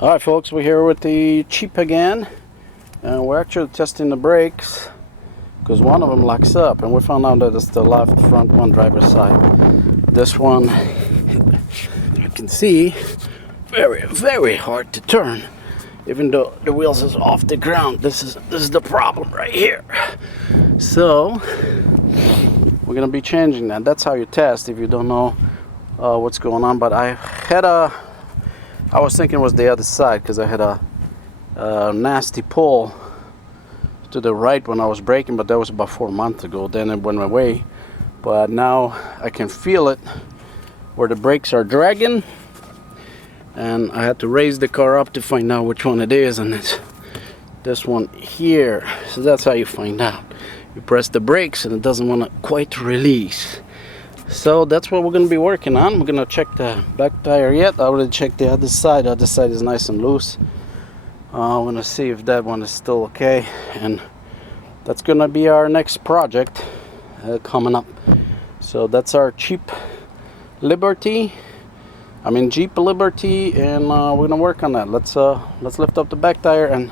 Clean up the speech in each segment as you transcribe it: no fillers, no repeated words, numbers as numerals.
Alright folks, we're here with the Jeep again, and we're actually testing the brakes because one of them locks up, and we found out that it's the left front one, driver's side. This one, you can see, very hard to turn even though the wheels is off the ground. This is the problem right here. So we're gonna be changing that. That's how you test if you don't know what's going on. But I was thinking it was the other side because I had a nasty pull to the right when I was braking, but that was about 4 months ago. Then it went away, but now I can feel it where the brakes are dragging, and I had to raise the car up to find out which one it is, and it's this one here. So that's how you find out. You press the brakes and it doesn't want to quite release. So that's what we're going to be working on. We're going to check the back tire yet. I already checked the other side. The other side is nice and loose. I'm going to see if that one is still okay. And that's going to be our next project coming up. So that's our Jeep Liberty. Jeep Liberty, and we're going to work on that. Let's lift up the back tire and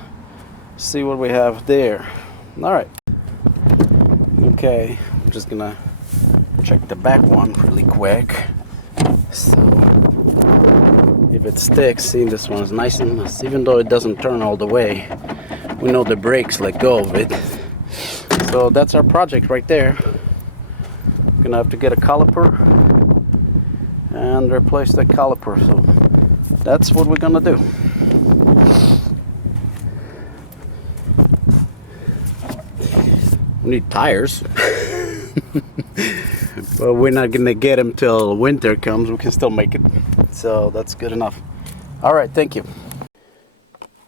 see what we have there. All right. Okay, I'm just going to check the back one really quick. So if it sticks, see, this one is nice and loose. Even though it doesn't turn all the way, we know the brakes let go of it. So that's our project right there. We're gonna have to get a caliper and replace the caliper. So that's what we're gonna do. We need tires. But we're not gonna get them till winter comes. We can still make it, so that's good enough. All right, thank you.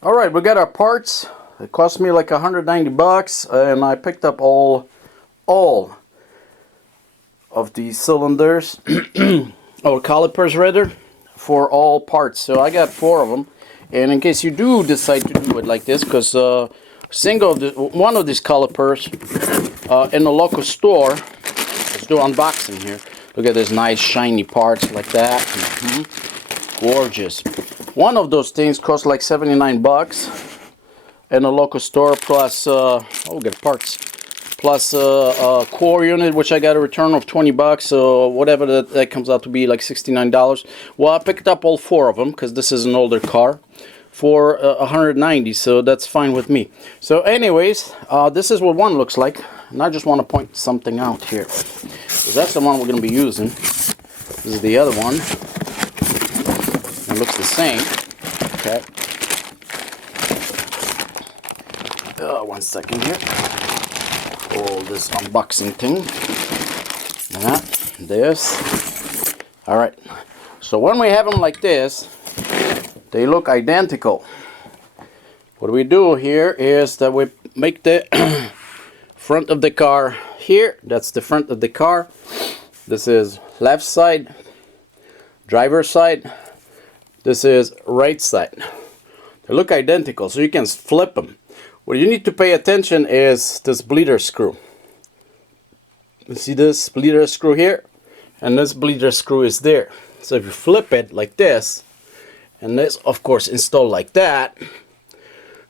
All right, we got our parts. It cost me like 190 bucks, and I picked up all of these cylinders or calipers rather, for all parts. So I got 4 of them, and in case you do decide to do it like this, because one of these calipers in a local store. Let's do unboxing here. Look at this nice shiny parts like that. Gorgeous. One of those things cost like 79 bucks in a local store, plus we got parts, plus a core unit, which I got a return of 20 bucks, so whatever that comes out to be, like $69. Well, I picked up all 4 of them because this is an older car for 190, so that's fine with me. So anyways, this is what one looks like, and I just want to point something out here, because that's the one we're going to be using. This is the other one. It looks the same. Okay. One second here. All this unboxing thing. This. All right. So when we have them like this, they look identical. What we do here is that we make the front of the car here. That's the front of the car. This is left side, driver's side. This is right side. They look identical, so you can flip them. What you need to pay attention is this bleeder screw. You see this bleeder screw here? And this bleeder screw is there. So if you flip it like this, and this of course installed like that,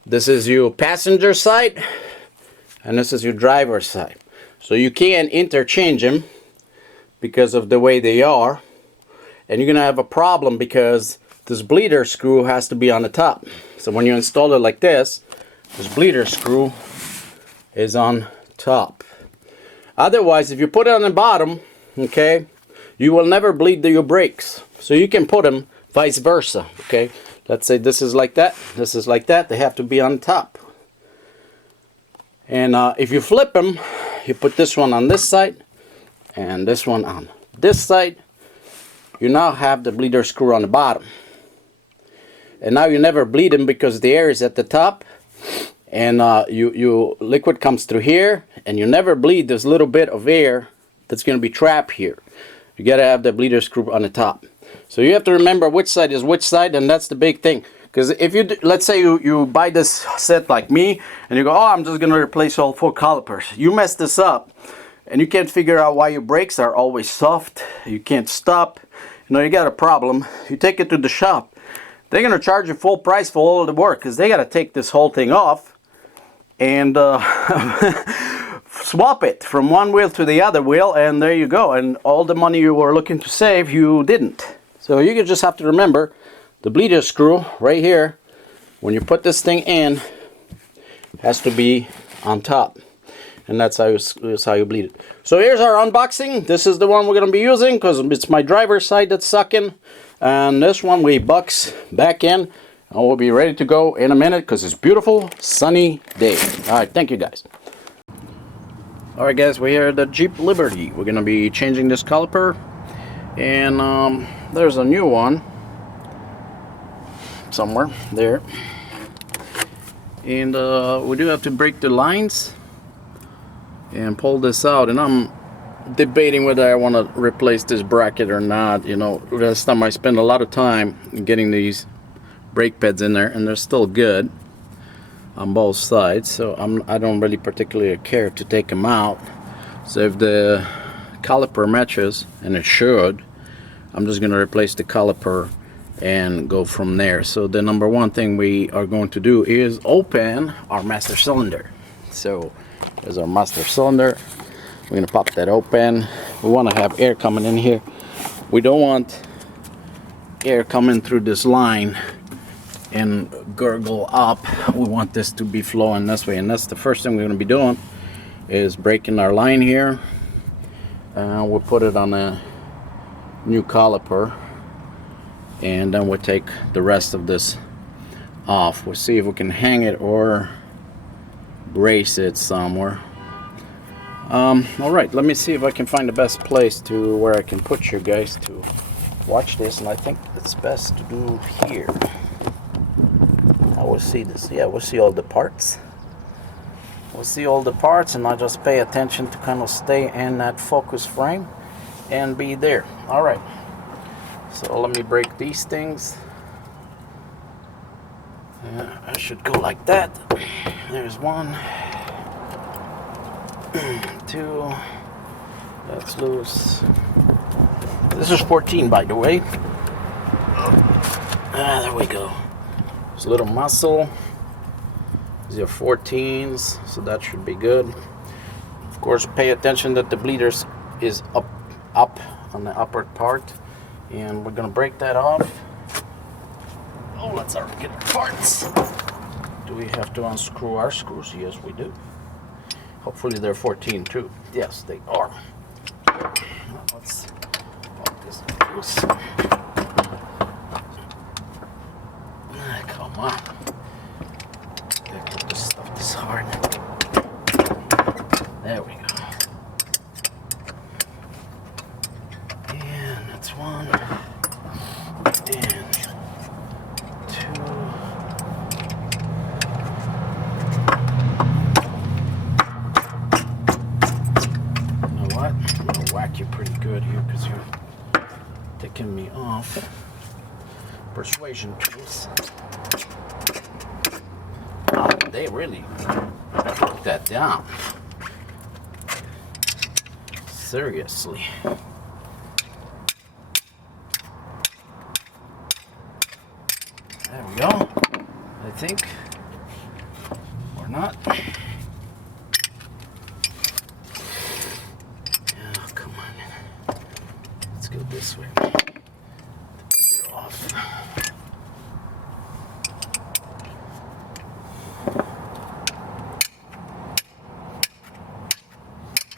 this is your passenger side and this is your driver's side. So you can interchange them because of the way they are, and you're gonna have a problem because this bleeder screw has to be on the top. So when you install it like this bleeder screw is on top. Otherwise, if you put it on the bottom, okay, you will never bleed your brakes. So you can put them vice versa, okay? Let's say this is like that, this is like that. They have to be on top. And if you flip them, you put this one on this side and this one on this side, you now have the bleeder screw on the bottom. And now you never bleed them because the air is at the top, and you liquid comes through here, and you never bleed this little bit of air that's going to be trapped here. You got to have the bleeder screw on the top. So you have to remember which side is which side, and that's the big thing. Because if you, let's say you buy this set like me, and you go, oh, I'm just going to replace all 4 calipers. You mess this up, and you can't figure out why your brakes are always soft. You can't stop. You know, you got a problem. You take it to the shop. they're gonna charge you full price for all the work, because they gotta take this whole thing off and swap it from one wheel to the other wheel, and there you go. And all the money you were looking to save, you didn't. So you just have to remember the bleeder screw right here, when you put this thing in, has to be on top, and that's how you bleed it. So here's our unboxing. This is the one we're going to be using because it's my driver's side that's sucking, and this one we bucks back in, and we'll be ready to go in a minute because it's beautiful sunny day. All right, thank you guys. All right guys, we're here at the Jeep Liberty. We're going to be changing this caliper, and there's a new one somewhere there, and we do have to break the lines and pull this out, and I'm debating whether I want to replace this bracket or not. You know, last time I spent a lot of time getting these brake pads in there, and they're still good on both sides, so I don't really particularly care to take them out. So if the caliper matches, and it should, I'm just going to replace the caliper and go from there. So the number one thing we are going to do is open our master cylinder. So there's our master cylinder. We're going to pop that open. We want to have air coming in here. We don't want air coming through this line and gurgle up. We want this to be flowing this way, and that's the first thing we're going to be doing, is breaking our line here, and we'll put it on a new caliper, and then we'll take the rest of this off. We'll see if we can hang it or brace it somewhere. All right, let me see if I can find the best place to where I can put you guys to watch this, and I think it's best to do here. I will see this. Yeah, we'll see all the parts. We'll see all the parts, and I'll just pay attention to kind of stay in that focus frame and be there. All right. So let me break these things. I should go like that. There's one, two. That's loose. This is 14, by the way. There we go. There's a little muscle. These are 14s, so that should be good. Of course, pay attention that the bleeder is up on the upper part, and we're gonna break that off. Oh, let's get our parts. Do we have to unscrew our screws? Yes, we do. Hopefully they're 14 too. Yes, they are. Now let's pop this loose. Come on. This stuff is hard. There we go. And that's one. And two. You know what? I'm gonna whack you pretty good here because you're taking me off. Persuasion tools. Oh, they really broke that down. Seriously. There we go. I think. Or not. Oh, come on. Let's go this way. You're off.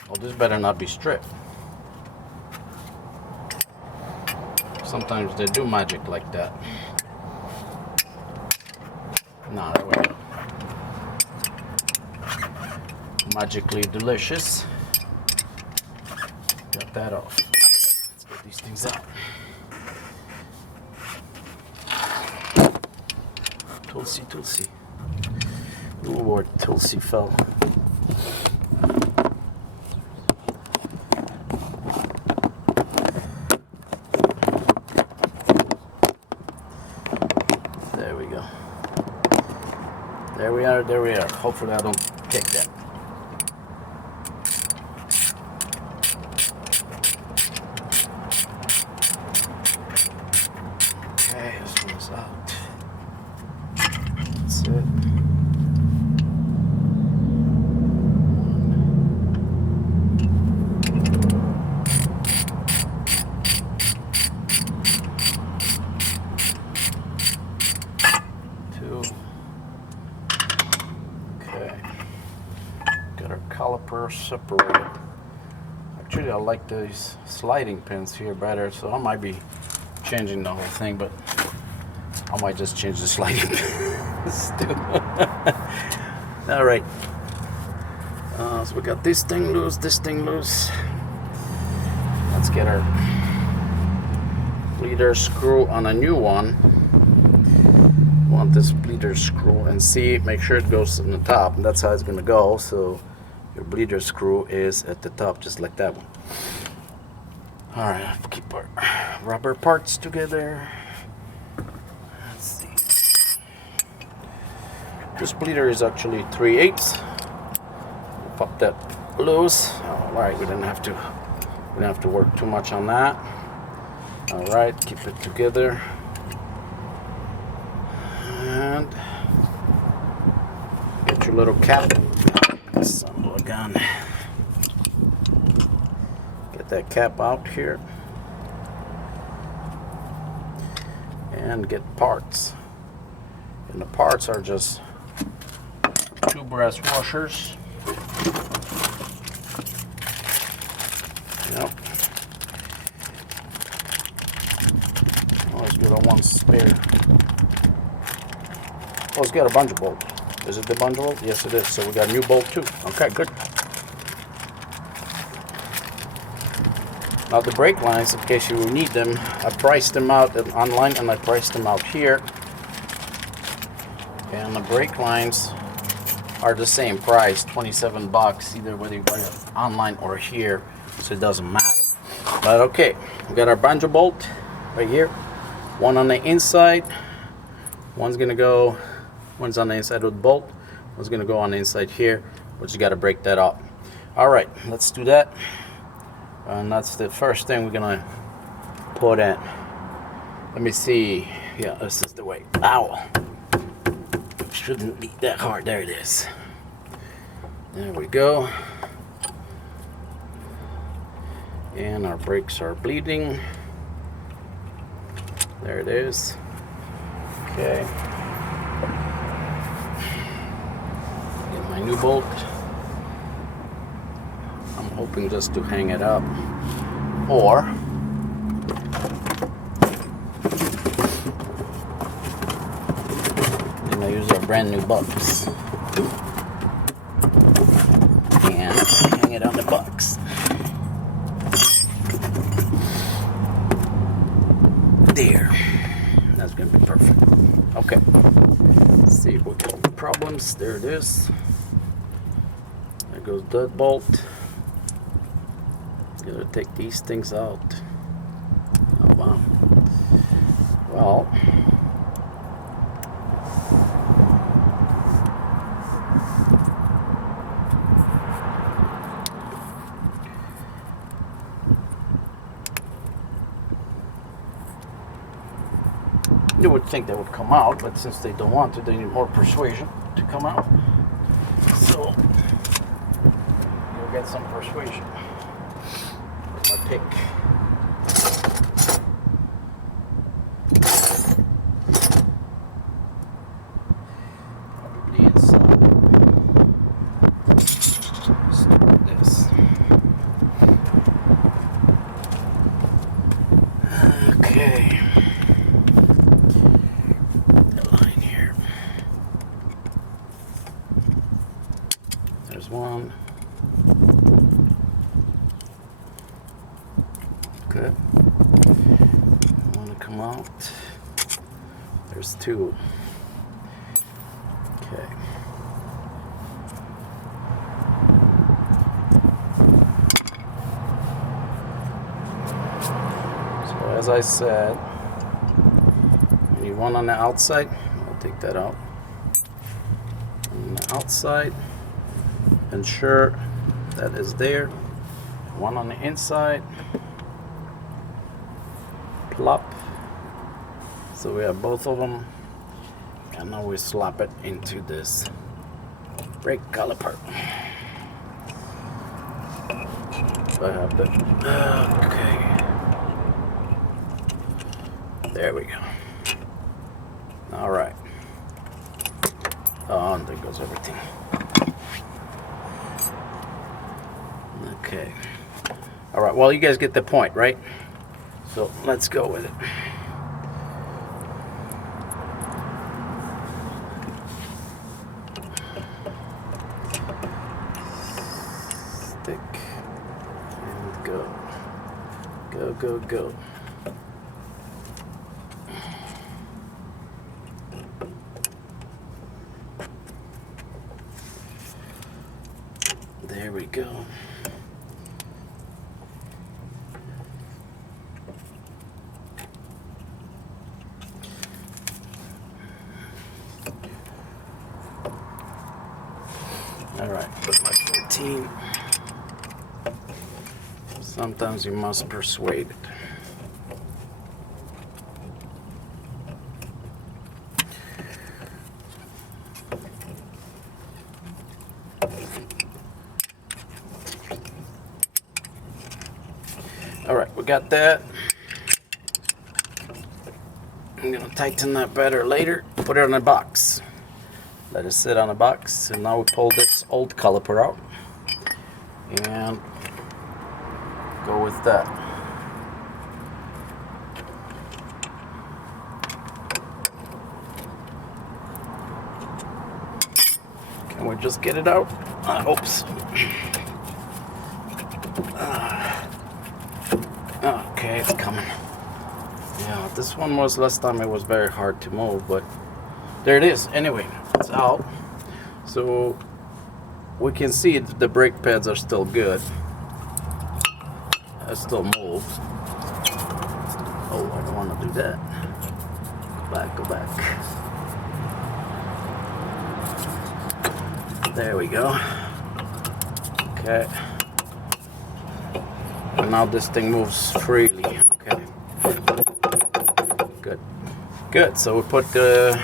Oh, this better not be stripped. Sometimes they do magic like that. No, there we go. Magically delicious. Got that off. Let's get these things out. Tulsi, Tulsi. Ooh, where Tulsi fell. There we go. There we are, there we are. Hopefully I don't kick that. Okay, this one's out. Good. Two. Okay. Got our caliper separated. Actually, I like these sliding pins here better, so I might be changing the whole thing, but I might just change the sliding pins too. All right. So we got this thing loose, this thing loose. Let's get our bleeder screw on a new one. Want this bleeder screw and see, make sure it goes on the top, and that's how it's gonna go. So your bleeder screw is at the top, just like that one. All right, keep our rubber parts together. Let's see. This bleeder is actually 3/8. Pop that loose. All right, we don't have to work too much on that. All right, keep it together. And get your little cap. Son of a gun. Get that cap out here. And get parts. And the parts are just 2 brass washers. Yep. Always good on one spare. Oh, it's got a bunch of bolts. Is it the bunch of bolts? Yes, it is. So we got a new bolt too. Okay, good. Now the brake lines, in case you need them, I priced them out online and I priced them out here. And the brake lines are the same price, 27 bucks, either whether you buy it online or here, so it doesn't matter. But okay, we got our banjo bolt right here. One on the inside, one's on the inside of the bolt, one's gonna go on the inside here. We just gotta break that up. All right, let's do that. And that's the first thing we're gonna put in. Let me see. Yeah, this is the way. Ow. Shouldn't be that hard. There it is. There we go. And our brakes are bleeding. There it is. Okay. Get my new bolt. I'm hoping just to hang it up. Or I use our brand new box and hang it on the box. There. That's gonna be perfect. Okay. Let's see if we got any problems. There it is. There goes that bolt. Gotta take these things out. Oh wow. Well. You would think they would come out, but since they don't want to, they need more persuasion to come out. So, you'll get some persuasion. With my pick. Probably inside. Start this. Okay. One. Good. Want to come out? There's 2. Okay. So as I said, we need one on the outside. I'll take that out. On the outside. Ensure that is there. One on the inside. Plop. So we have both of them. And now we slap it into this brake caliper. I have the, okay. There we go. All right. Oh, and there goes everything. Okay. All right, well, you guys get the point, right? So let's go with it. Stick and go. Go, go, go. There we go. All right, put my 14. Sometimes you must persuade it. All right, we got that. I'm gonna tighten that better later. Put it in a box. Let it sit on a box. And now we pull this old caliper out and go with that. Can we just get it out? I hope so. Okay, it's coming. Yeah, this one was last time it was very hard to move, but there it is. Anyway, it's out. So we can see the brake pads are still good. I still move. Oh, I don't want to do that. Go back, go back. There we go. Okay. And now this thing moves freely. Okay. Good. Good. So we put the.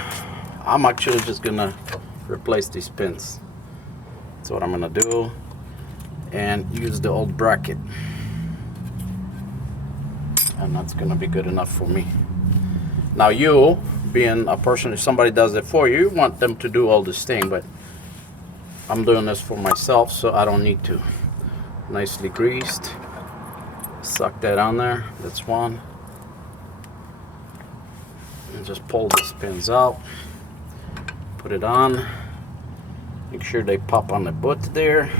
I'm actually just gonna replace these pins. That's what I'm gonna do. And use the old bracket. And that's gonna be good enough for me. Now you, being a person, if somebody does it for you, you want them to do all this thing, but I'm doing this for myself, so I don't need to. Nicely greased. Suck that on there. That's one. And just pull these pins out. Put it on. Make sure they pop on the butt there.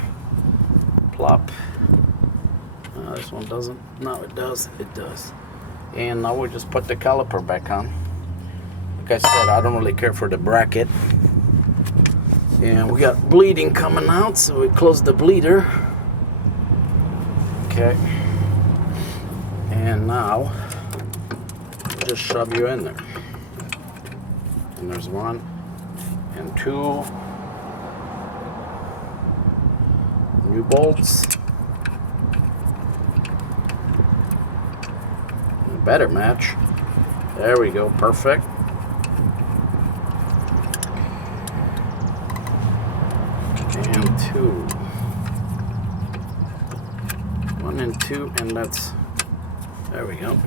Plop. This one doesn't. No, it does. It does. And now we just put the caliper back on. Like I said, I don't really care for the bracket. And we got bleeding coming out, so we close the bleeder. Okay. And now, just shove you in there. And there's one and two new bolts. Better match. There we go, perfect. And two. One and two, and that's, there we go.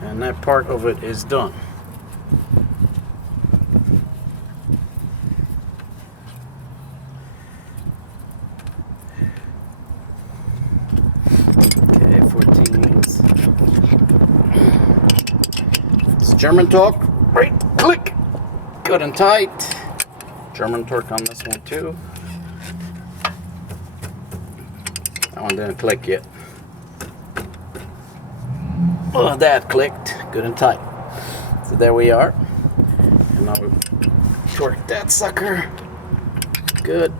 And that part of it is done. Okay, 14s. It's German torque, right click, good and tight. German torque on this one too. That one didn't click yet. Oh, that clicked, good and tight. So there we are. And now we torque that sucker. Good.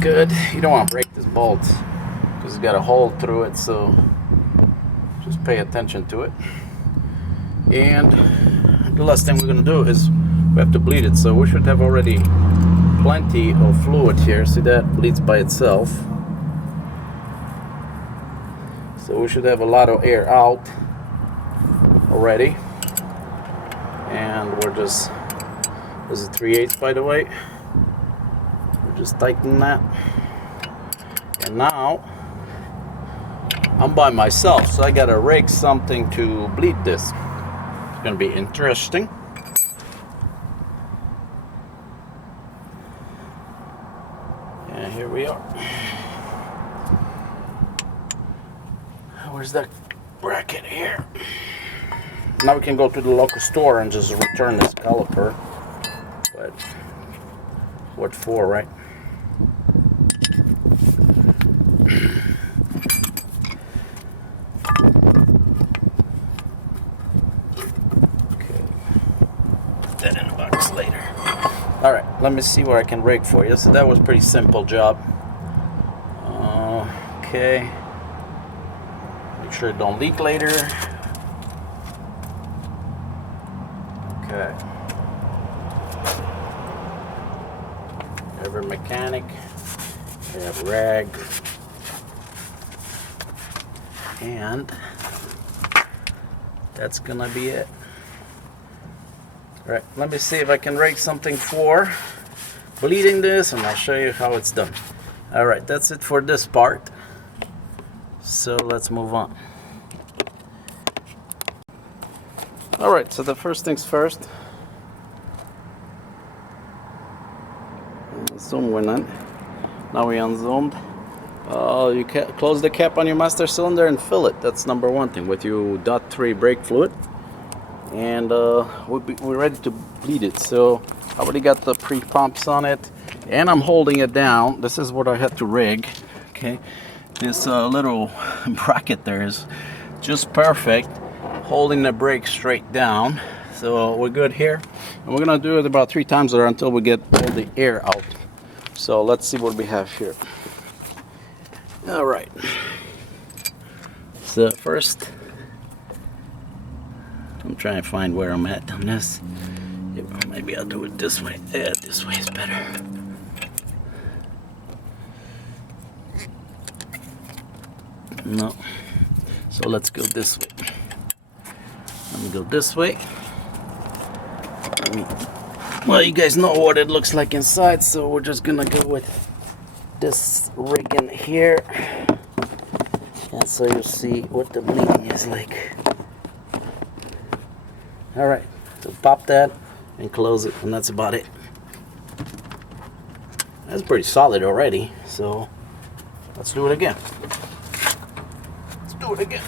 Good. You don't want to break this bolt because it's got a hole through it, so just pay attention to it. And the last thing we're going to do is we have to bleed it, so we should have already plenty of fluid here. See, that bleeds by itself, so we should have a lot of air out. already, and we're just, this is 3/8 by the way, we're just tightening that. And now I'm by myself, so I gotta rig something to bleed this. It's gonna be interesting. And here we are. Where's that bracket here? Now we can go to the local store and just return this caliper. But what for, right? Okay. Put that in the box later. Alright, let me see what I can rig for you. So that was a pretty simple job. Okay. Make sure it don't leak later. Okay. Every mechanic, they have rag, and that's gonna be it. All right, let me see if I can rig something for bleeding this, and I'll show you how it's done. All right, that's it for this part. So let's move on. All right, so the first things first. Zoom went on. Now we unzoomed. You close the cap on your master cylinder and fill it. That's number one thing with your .3 brake fluid. And we're ready to bleed it. So I already got the pre-pumps on it, and I'm holding it down. This is what I had to rig. Okay, this little bracket there is just perfect, holding the brake straight down. So we're good here, and we're gonna do it about 3 times there until we get all the air out. So let's see what we have here. All right. So first, I'm trying to find where I'm at on this. Maybe I'll do it this way. Yeah, this way is better. No. So let's go this way. Let me go this way. Well, you guys know what it looks like inside, so we're just gonna go with this rigging here, and so you'll see what the bleeding is like. All right, so pop that and close it, and that's about it. That's pretty solid already, so let's do it again. Let's do it again.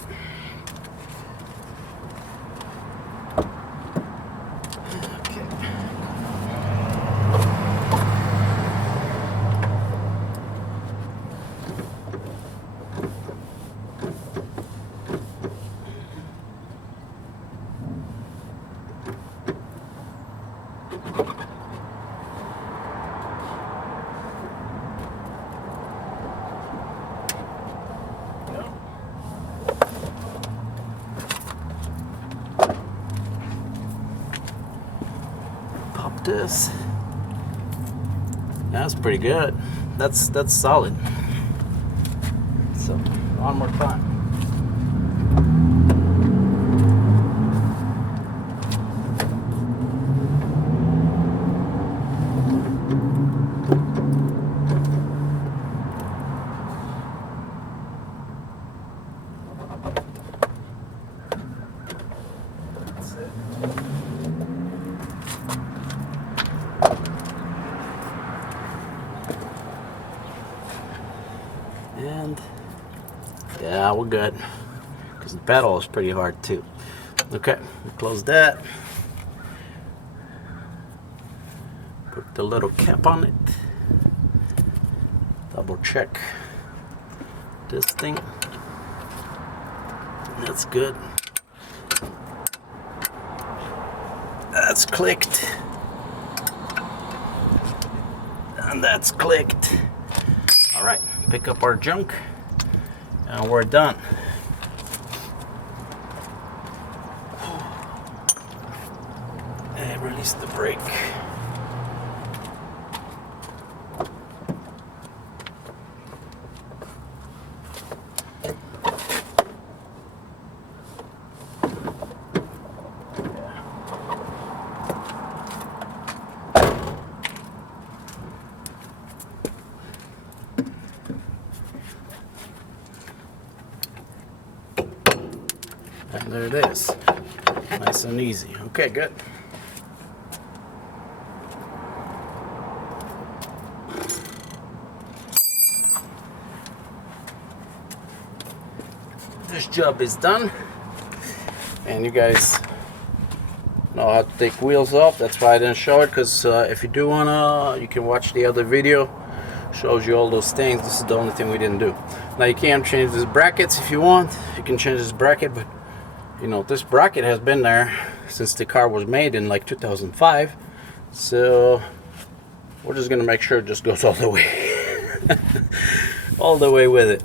This, that's pretty good. That's solid. So one more time. That's it. And yeah, we're good, because the pedal is pretty hard too. Okay, close that. Put the little cap on it. Double check this thing. That's good. That's clicked. And that's clicked. All right, pick up our junk, and we're done. And release the brake. And there it is. Nice and easy. Okay, good. This job is done. And you guys know how to take wheels off. That's why I didn't show it, because if you do wanna, you can watch the other video. Shows you all those things. This is the only thing we didn't do. Now you can change these brackets if you want. You can change this bracket, but you know, this bracket has been there since the car was made in like 2005. So we're just gonna make sure it just goes all the way. All the way with it.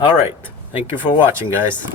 All right. Thank you for watching, guys.